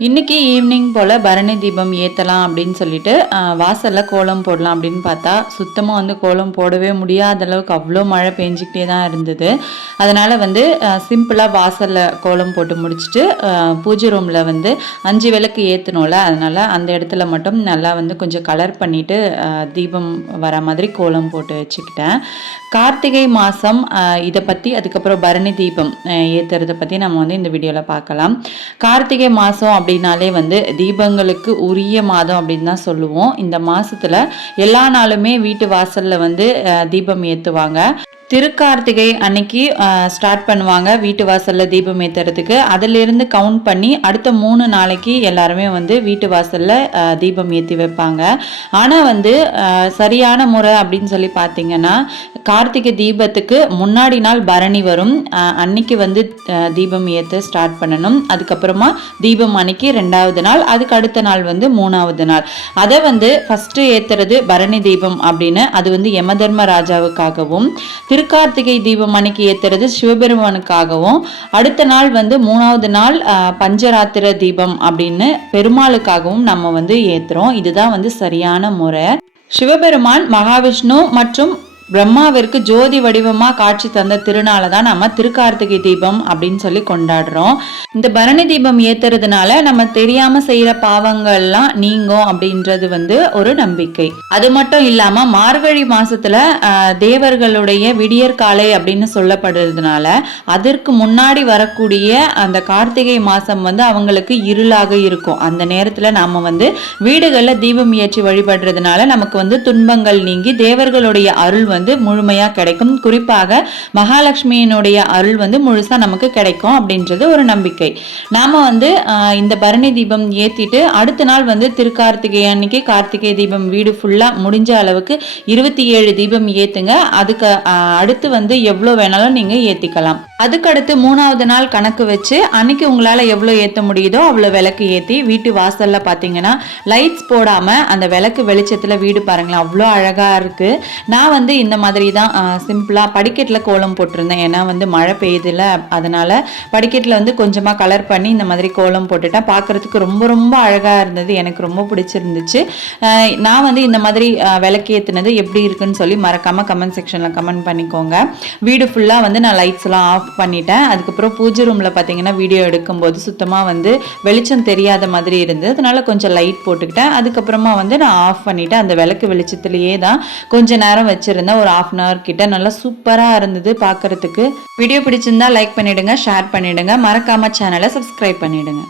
இன்னைக்கு ஈவினிங் போல் பரணி தீபம் ஏற்றலாம் அப்படின்னு சொல்லிட்டு வாசலில் கோலம் போடலாம் அப்படின்னு பார்த்தா சுத்தமாக வந்து கோலம் போடவே முடியாத அளவுக்கு அவ்வளோ மழை பெஞ்சிக்கிட்டே தான் இருந்தது. அதனால் வந்து சிம்பிளாக வாசலில் கோலம் போட்டு முடிச்சுட்டு பூஜை ரூமில் வந்து 5 விளக்கு ஏற்றணும்ல, அதனால் அந்த இடத்துல மட்டும் நல்லா வந்து கொஞ்சம் கலர் பண்ணிவிட்டு தீபம் வர மாதிரி கோலம் போட்டு வச்சுக்கிட்டேன். கார்த்திகை மாதம் இதை பற்றி, அதுக்கப்புறம் பரணி தீபம் ஏற்றுறதை பற்றி நம்ம வந்து இந்த வீடியோவில் பார்க்கலாம். கார்த்திகை மாதம் அப்படின்னாலே வந்து தீபங்களுக்கு உரிய மாதம் அப்படின்னு தான் சொல்லுவோம். இந்த மாசத்துல எல்லா நாளுமே வீட்டு வாசல்ல வந்து தீபம் ஏத்துவாங்க. திருக்கார்த்திகை அன்னைக்கு ஸ்டார்ட் பண்ணுவாங்க வீட்டு வாசலில் தீபம் ஏற்றுறதுக்கு. அதிலிருந்து கவுண்ட் பண்ணி அடுத்த 3 நாளைக்கு எல்லாருமே வந்து வீட்டு வாசலில் தீபம் ஏற்றி வைப்பாங்க. ஆனால் வந்து சரியான முறை அப்படின்னு சொல்லி பார்த்தீங்கன்னா, கார்த்திகை தீபத்துக்கு முன்னாடி நாள் பரணி வரும், அன்னைக்கு வந்து தீபம் ஏற்ற ஸ்டார்ட் பண்ணணும். அதுக்கப்புறமா தீபம் அன்னைக்கு 2வது நாள், அதுக்கு அடுத்த நாள் வந்து 3வது நாள். அதை வந்து ஃபஸ்ட்டு ஏற்றுறது பரணி தீபம் அப்படின்னு, அது வந்து யமதர்ம ராஜாவுக்காகவும், திருக்கார்த்திகை தீபம் அன்னைக்கு ஏத்துறது சிவபெருமானுக்காகவும், அடுத்த நாள் வந்து 3வது நாள் பஞ்சராத்திர தீபம் அப்படின்னு பெருமாளுக்காகவும் நம்ம வந்து ஏத்துறோம். இதுதான் வந்து சரியான முறை. சிவபெருமான் மகாவிஷ்ணு மற்றும் பிரம்மாவிற்கு ஜோதி வடிவமா காட்சி தந்த திருநாளை தான் நம்ம திருக்கார்த்திகை தீபம் அப்படின்னு சொல்லி கொண்டாடுறோம். இந்த பரணி தீபம் ஏத்துறதுனால நம்ம தெரியாம செய்யற பாவங்கள்லாம் நீங்கும் அப்படின்றது வந்து ஒரு நம்பிக்கை. அது மட்டும் இல்லாம மார்கழி மாசத்துல தேவர்களுடைய விடியற்காலை அப்படின்னு சொல்லப்படுறதுனால அதற்கு முன்னாடி வரக்கூடிய அந்த கார்த்திகை மாசம் வந்து அவங்களுக்கு இருளாக இருக்கும். அந்த நேரத்துல நாம வந்து வீடுகள்ல தீபம் ஏற்றி வழிபடுறதுனால நமக்கு வந்து துன்பங்கள் நீங்கி தேவர்களுடைய அருள் வந்து முழுமையா கிடைக்கும். குறிப்பாக மகாலட்சுமியினுடைய அருள் வந்து முழுசா நமக்கு கிடைக்கும் அப்படின்றது ஒரு நம்பிக்கை. நாம வந்து இந்த பரணி தீபம் ஏத்திட்டு அடுத்த நாள் வந்து திருக்கார்த்திகை அன்னைக்கு கார்த்திகை தீபம் வீடு ஃபுல்லா முடிஞ்ச அளவுக்கு 27 தீபம் ஏத்துங்க. அதுக்கு அடுத்து வந்து எவ்வளவு வேணாலும் நீங்க ஏத்திக்கலாம். அதுக்கு அடுத்து 3வது நாள் கணக்கு வச்சு அன்னைக்கு உங்களால எவ்வளவு ஏத்த முடியுதோ அவ்வளவு விளக்கு ஏத்தி வீட்டு வாசல்ல பாத்தீங்கன்னா லைட்ஸ் போடாம அந்த விளக்கு வெளிச்சத்துல வீடு பாருங்களேன் அவ்வளோ அழகா இருக்கு. நான் வந்து இந்த மாதிரி தான் சிம்பிளாக படிக்கட்டில் கோலம் போட்டிருந்தேன். ஏன்னா வந்து மழை பெய்யுதுல, அதனால படிக்கட்டில் வந்து கொஞ்சமாக கலர் பண்ணி இந்த மாதிரி கோலம் போட்டுட்டேன். பார்க்குறதுக்கு ரொம்ப ரொம்ப அழகாக இருந்தது, எனக்கு ரொம்ப பிடிச்சிருந்துச்சு. நான் வந்து இந்த மாதிரி விளக்கேற்றுனது எப்படி இருக்குன்னு சொல்லி மறக்காமல் கமெண்ட் செக்ஷனில் கமெண்ட் பண்ணிக்கோங்க. வீடு ஃபுல்லாக வந்து நான் லைட்ஸ்லாம் ஆஃப் பண்ணிட்டேன். அதுக்கப்புறம் பூஜை ரூமில் பார்த்தீங்கன்னா வீடியோ எடுக்கும்போது சுத்தமாக வந்து வெளிச்சம் தெரியாத மாதிரி இருந்தது, அதனால கொஞ்சம் லைட் போட்டுக்கிட்டேன். அதுக்கப்புறமா வந்து நான் ஆஃப் பண்ணிவிட்டேன். அந்த விளக்கு வெளிச்சத்துலேயே தான் கொஞ்ச நேரம் வச்சுருந்தேன், ஒரு 1/2 hour கிட்ட. நல்லா சூப்பராக இருந்தது பார்க்குறதுக்கு. வீடியோ பிடிச்சிருந்தா லைக் பண்ணிவிடுங்க, ஷேர் பண்ணிவிடுங்க, மறக்காமல் சேனலை சப்ஸ்கிரைப் பண்ணிவிடுங்க.